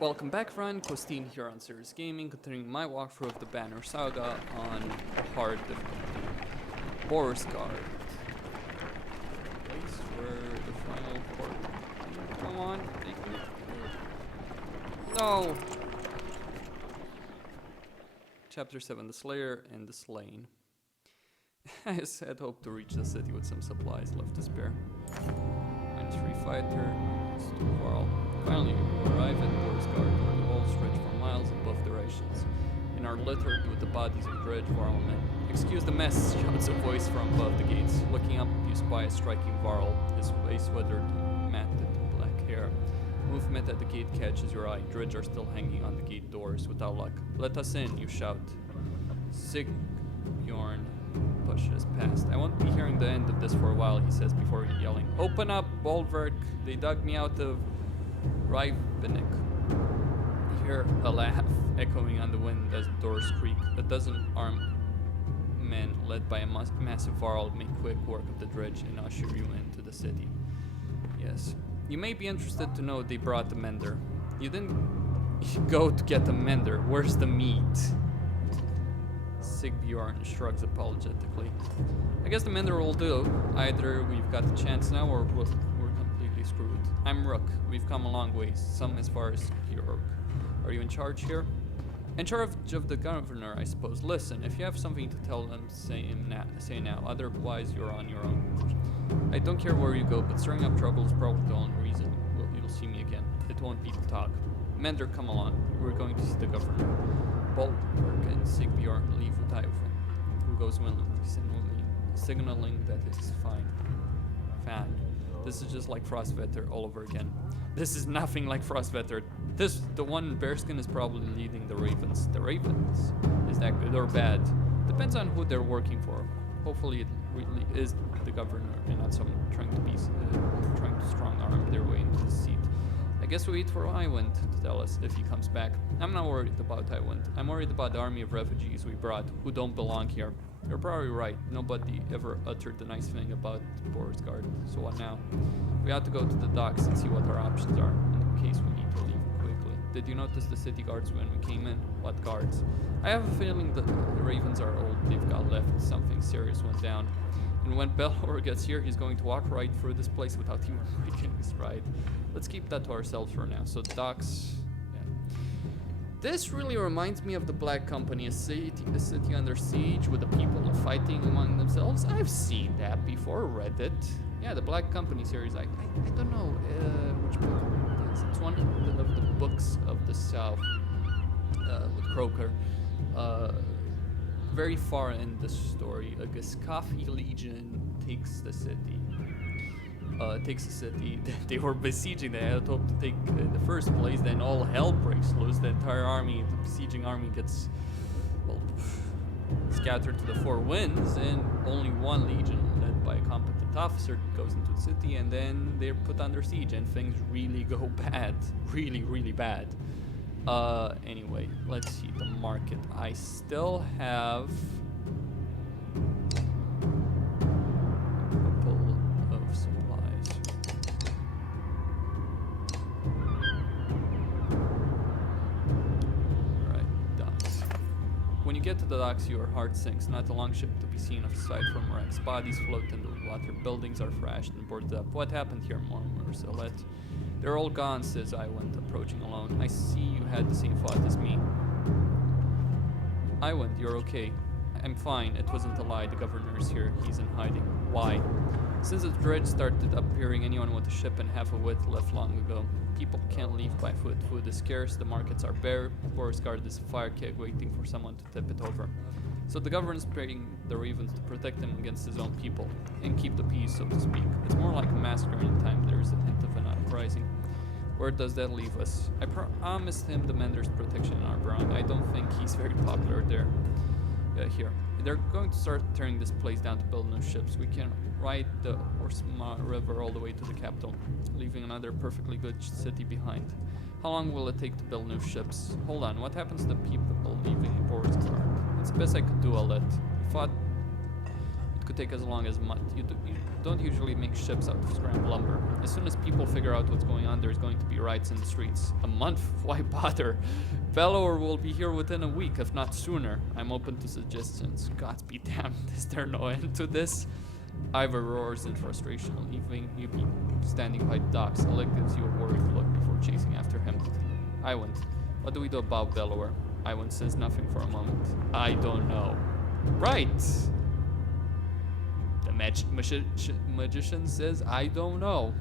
Welcome back, friend. Costin here on Serious Gaming, continuing my walkthrough of the Banner Saga on the hard difficulty. Boersgard. Place where the final port. Come on, take me. No! Chapter 7, The Slayer and the Slain. I had hoped to reach the city with some supplies left to spare. -3 fighter, -2 Varl. Finally, we arrive at Boersgard, where the walls stretch for miles above the rations. In our littered with the bodies of dredge Varl men. Excuse the mess, shouts a voice from above the gates. Looking up, you spy a striking Varl, his face weathered, matted black hair. Movement at the gate catches your eye. Dredge are still hanging on the gate doors without luck. Let us in, you shout. Sigbjorn pushes past. I won't be hearing the end of this for a while, he says before yelling. Open up, Bolverk! They dug me out of Rivenik. You hear a laugh echoing on the wind as the doors creak. A dozen armed men, led by a massive Varl, make quick work of the dredge and usher you into the city. Yes. You may be interested to know they brought the mender. You didn't go to get the mender. Where's the meat? Sigbjorn shrugs apologetically. I guess the mender will do. Either we've got the chance now or we're completely screwed. I'm Rook. We've come a long ways, some as far as York. Are you in charge here? In charge of the governor, I suppose. Listen, if you have something to tell them, say now. Otherwise, you're on your own. I don't care where you go, but stirring up trouble is probably the only reason you'll see me again. It won't be to talk. Mender, come along. We're going to see the governor. Bolverk and Sigbjorn leave with Ivan, who goes willingly, signaling that it's fine. Fan. This is just like Frostvetter all over again. This is nothing like Frostvetter. The one bearskin is probably leading the Ravens. The Ravens? Is that good or bad? Depends on who they're working for. Hopefully it really is the governor and not someone trying to strong arm their way into the seat. I guess we wait for Iwant to tell us if he comes back. I'm not worried about Iwant. I'm worried about the army of refugees we brought who don't belong here. You're probably right. Nobody ever uttered the nice thing about Boersgard. So what now? We have to go to the docks and see what our options are in case we need to leave quickly. Did you notice the city guards when we came in? What guards? I have a feeling that the Ravens are old. They've got left. Something serious went down. And when Belhor gets here, he's going to walk right through this place without even breaking his stride. Let's keep that to ourselves for now. So docks, yeah. This really reminds me of the Black Company, a city under siege with the people fighting among themselves. I've seen that before, read it. Yeah, the Black Company series. I don't know which book it is. It's one of the books of the South with Croker. Very far in the story, a Gaskafi legion takes the city. That they were besieging. They had hoped to take in the first place. Then all hell breaks loose. The entire army, the besieging army, gets scattered to the four winds, and only one legion, led by a competent officer, goes into the city, and then they're put under siege, and things really go bad, really bad. Anyway, let's see the market. I still have a couple of supplies. Alright, docks. When you get to the docks, your heart sinks. Not a long ship to be seen aside from wrecks. Bodies float in the water. Buildings are thrashed and boarded up. What happened here, murmurs Alette? They're all gone, says Iwant, approaching alone. I see you had the same thought as me. Iwant, you're okay. I'm fine. It wasn't a lie. The governor's here. He's in hiding. Why? Since the dredge started appearing, anyone with a ship and half a wit left long ago. People can't leave by foot. Food is scarce. The markets are bare. Boersgard is a fire keg waiting for someone to tip it over. So the governor's paying the Ravens to protect him against his own people and keep the peace, so to speak. It's more like a massacre in time. There's a hint of an uprising. Where does that leave us? I promised him the Mender's protection in our ground. I don't think he's very popular there. Here. They're going to start tearing this place down to build new ships. We can ride the Orsma River all the way to the capital, leaving another perfectly good city behind. How long will it take to build new ships? Hold on, what happens to the people leaving Boersgard? It's the best I could do, Alette. We thought it could take as long as a month. You don't usually make ships out of scrap lumber. As soon as people figure out what's going on, there's going to be riots in the streets. A month? Why bother? Bellower will be here within a week, if not sooner. I'm open to suggestions. God be damned, is there no end to this? Ivor roars in frustration, leaving you be standing by the docks. Alec gives you a worried look before chasing after him. Iwan, what do we do about Bellower? Iwan says nothing for a moment. I don't know. Right! The magician says, I don't know.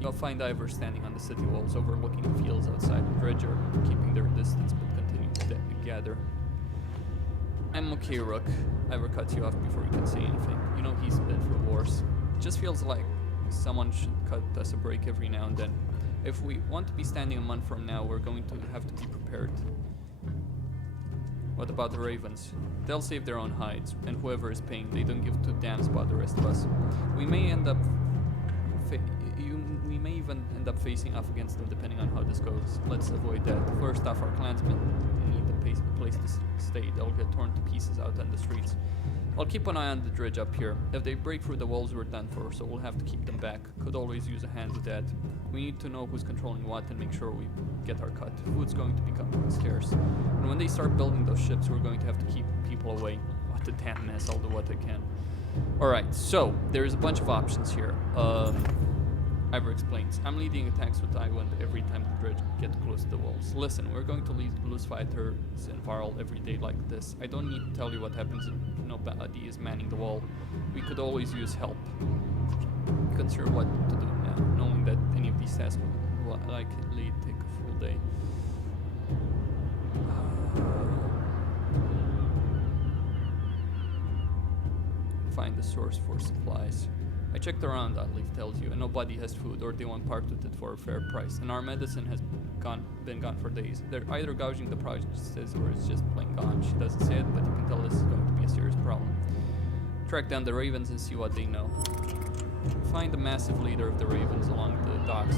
You'll find Ivor standing on the city walls overlooking the fields outside. The dredger keeping their distance but continuing to gather. I'm okay, Rook. Ivor cuts you off before you can say anything. You know he's been through wars. It just feels like someone should cut us a break every now and then. If we want to be standing a month from now, we're going to have to be prepared. What about the Ravens? They'll save their own hides, and whoever is paying, they don't give two damns about the rest of us. We may end up we may even end up facing off against them depending on how this goes. Let's avoid that. First off, our clansmen need a place to stay. They'll get torn to pieces out on the streets. I'll keep an eye on the dredge up here. If they break through the walls, we're done for, so we'll have to keep them back. Could always use a hand with that. We need to know who's controlling what and make sure we get our cut. Food's going to become scarce. And when they start building those ships, we're going to have to keep people away. What a damn mess, I'll do what I can. Alright, so there's a bunch of options here. Ivor explains, I'm leading attacks with Iwan every time the dredge gets close to the walls. Listen, we're going to lose fighters in Varl every day like this. I don't need to tell you what happens if nobody is manning the wall. We could always use help. Consider what to do now, knowing that any of these tasks will likely take a full day. Find the source for supplies. I checked around, Leaf tells you, and nobody has food or they won't part with it for a fair price. And our medicine has been gone for days. They're either gouging the prices or it's just plain gone. She doesn't say it, but you can tell this is going to be a serious problem. Track down the Ravens and see what they know. Find the massive leader of the Ravens along the docks,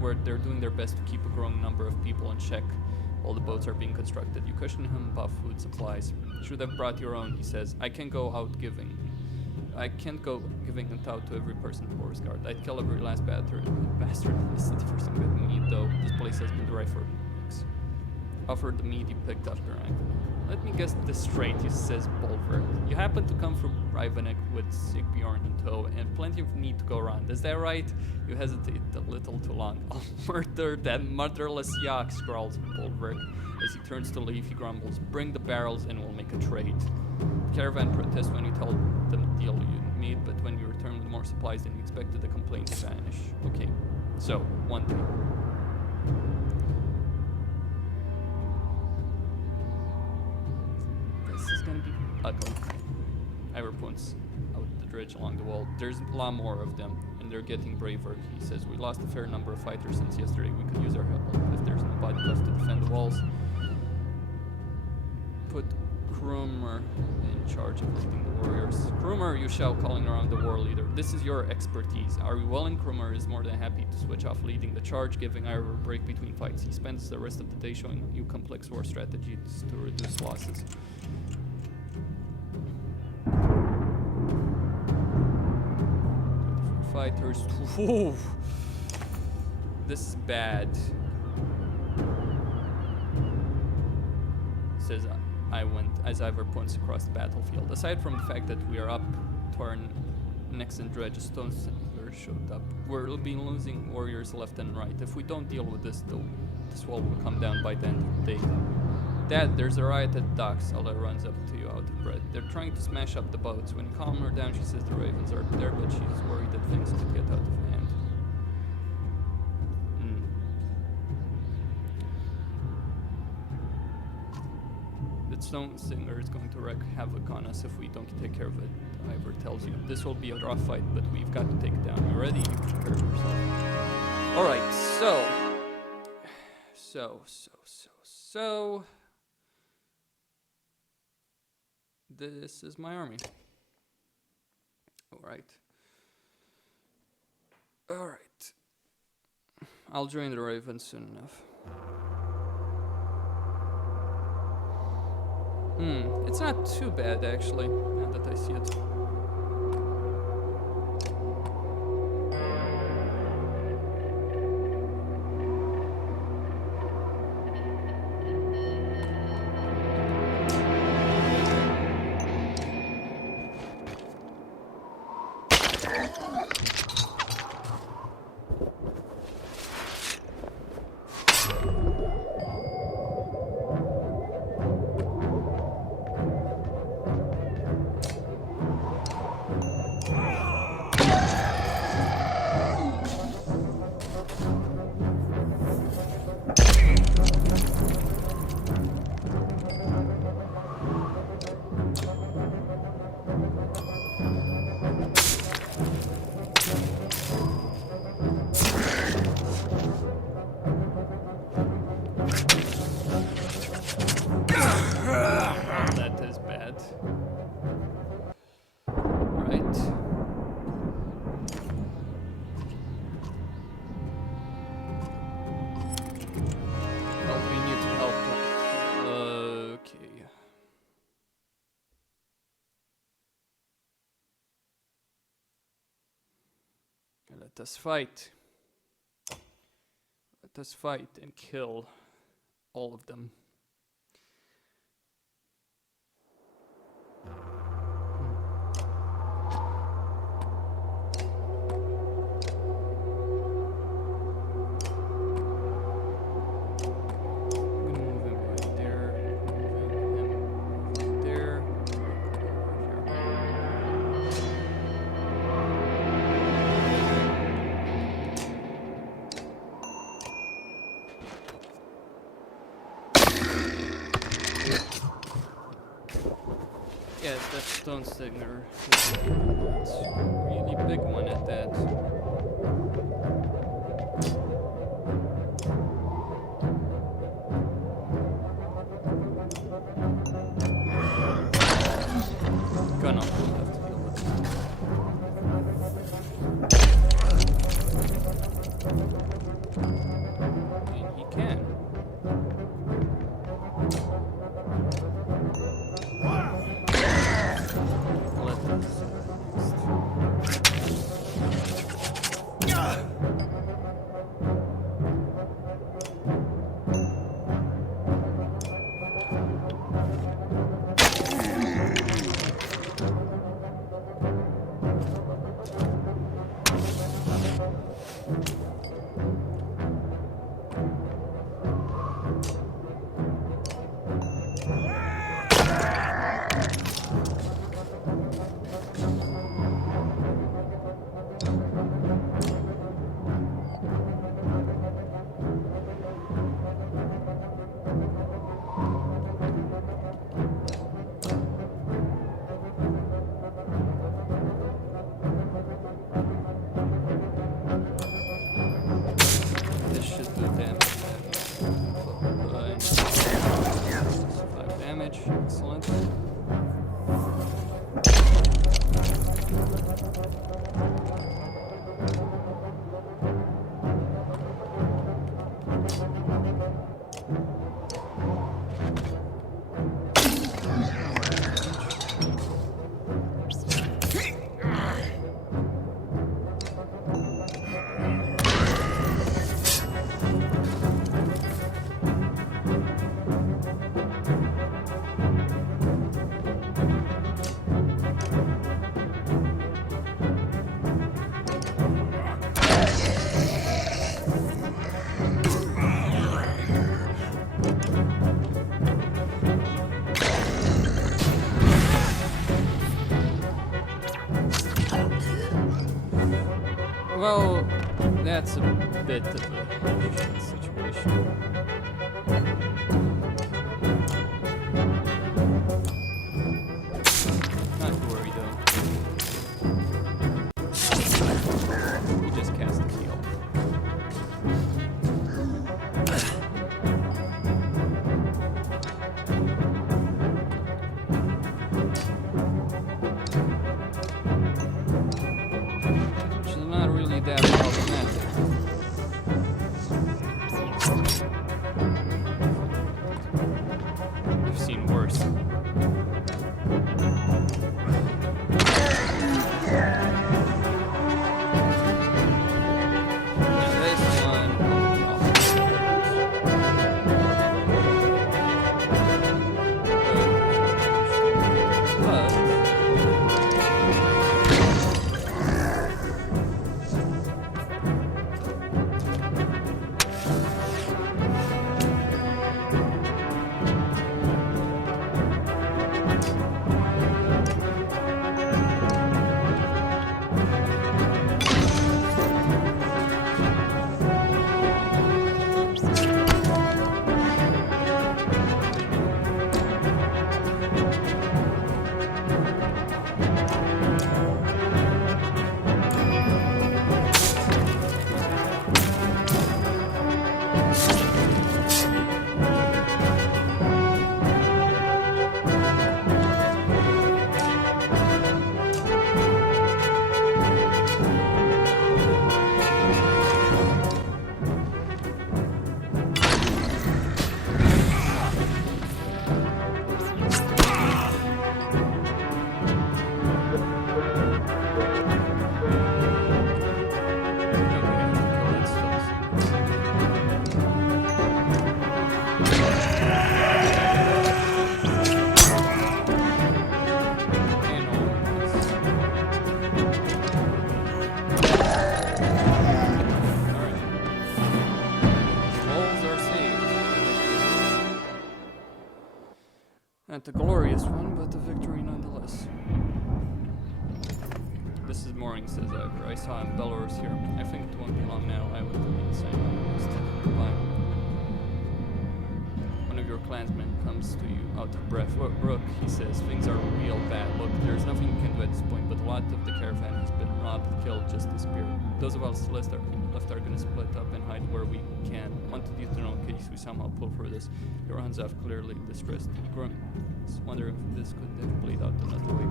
where they're doing their best to keep a growing number of people in check while the boats are being constructed. You question him about food supplies. Should have brought your own, he says. I can't go giving it out to every person in Boersgard. I'd kill every last bastard in the city for some good meat, though. This place has been dry for weeks. Offered the meat, you picked up the rank. Let me guess this straight, he says, Bolver. You happen to come from Rivenek with Sigbjorn in tow, and plenty of meat to go around. Is that right? You hesitate a little too long. I'll murder that motherless yak, scrawls Bolver. As he turns to leave, he grumbles, bring the barrels and we'll make a trade. The caravan protests when you tell them the deal you made, but when you return with more supplies than you expected, the complaints vanish. Okay, so, one day. This is gonna be ugly. Ivor points out the dredge along the wall. There's a lot more of them, and they're getting braver. He says, we lost a fair number of fighters since yesterday. We could use our help if there's nobody left to defend the walls. Put Krumer in charge of leading the warriors. Krumer, you shout, calling around the war leader. This is your expertise. Are we willing? Krumer is more than happy to switch off leading the charge, giving Ivor a break between fights. He spends the rest of the day showing you complex war strategies to reduce losses. Fighters. Whoa. This is bad. Says I went as Ivor points across the battlefield. Aside from the fact that we are up to our necks in dredge, a stone center showed up. We'll be losing warriors left and right. If we don't deal with this, this wall will come down by the end of the day. Dad, there's a riot at the docks. Ella runs up to you out of breath. They're trying to smash up the boats. When you calm her down, she says the Ravens are there, but she's worried that things could get out of hand. The stone singer is going to wreak havoc on us if we don't take care of it, Ivor tells you. This will be a rough fight, but we've got to take it down. You ready? You prepare yourself. Alright, so... This is my army. Alright. Alright. I'll join the Ravens soon enough. It's not too bad actually, now that I see it. That is bad. Right. Well, we need to help. Okay. Let us fight. Let us fight and kill all of them. Yeah, that stone signer. It's a really big one at that. Gonna have to deal with it. And he can. Excellent. Well, that's a bit of a shit situation. Not to worry though. We just cast the heal. Which is not really that problematic. Not a glorious one, but a victory nonetheless. This is morning, says Ivor. I saw him Belarus here. I think it won't be long now. I would be insane. Standing nearby. One of your clansmen comes to you out of breath. Rook, he says, things are real bad. Look, there's nothing you can do at this point, but a lot of the caravan has been robbed, killed, just disappeared. Those of us left are going to split up and hide where we can. Wanted you to know in case we somehow pull through this. Your hands off, clearly distressed. Grunts, wondering if this could have played out another way.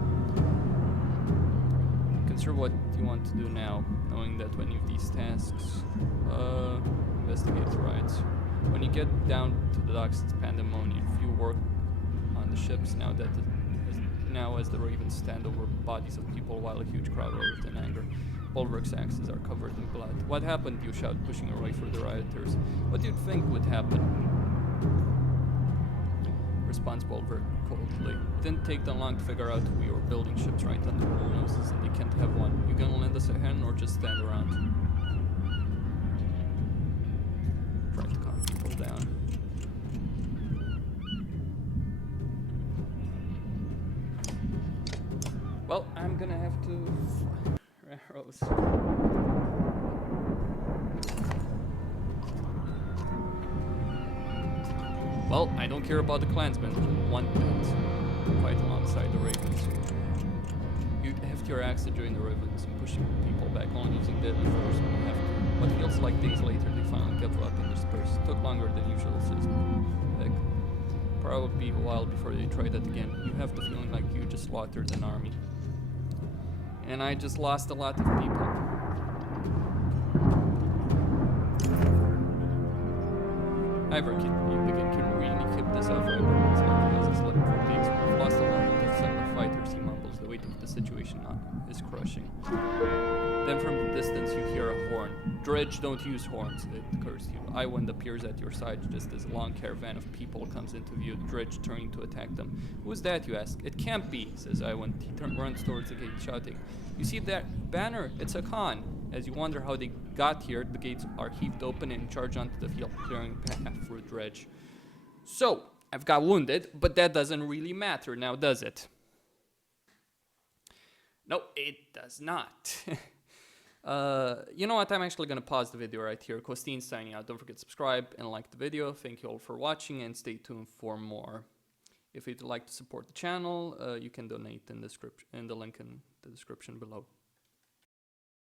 Consider what you want to do now, knowing that when you have these tasks, investigate the riots. When you get down to the docks, it's pandemonium. If you work on the ships now as the ravens stand over bodies of people while a huge crowd roars in anger. Bulwark's axes are covered in blood. What happened? You shout, pushing your way through the rioters. What do you think would happen? Responds Bulwark coldly. Didn't take them long to figure out we were building ships right under our noses and they can't have one. You gonna lend us a hand or just stand around? Try to calm people down. Well, I'm gonna have to arrows. Well, I don't care about the clansmen. One bit. Fight alongside the ravens. You heft your axe to join the ravens and pushing people back, only using deadly force when you have to. What feels like days later, they finally give up and disperse. Took longer than usual, says Beck. Probably a while before they try that again. You have the feeling like you just slaughtered an army. And I just lost a lot of people. Ivor, you begin to really keep this up, Ivor. It's like he hasn't slept for days. We've lost a lot of the fighters, he mumbles. The weight of the situation is crushing. Then from the distance you hear a horn. Dredge, don't use horns, it occurs to you. Iwand appears at your side just as a long caravan of people comes into view, Dredge turning to attack them. Who's that, you ask? It can't be, says Iwand. He runs towards the gate, shouting. You see that banner? It's a Khan. As you wonder how they got here, the gates are heaved open and charge onto the field, clearing a path through Dredge. So, I've got wounded, but that doesn't really matter now, does it? No, it does not. You know what, I'm actually going to pause the video right here. Costin signing out. Don't forget to subscribe and like the video. Thank you all for watching and stay tuned for more. If you'd like to support the channel, you can donate in the link in the description below.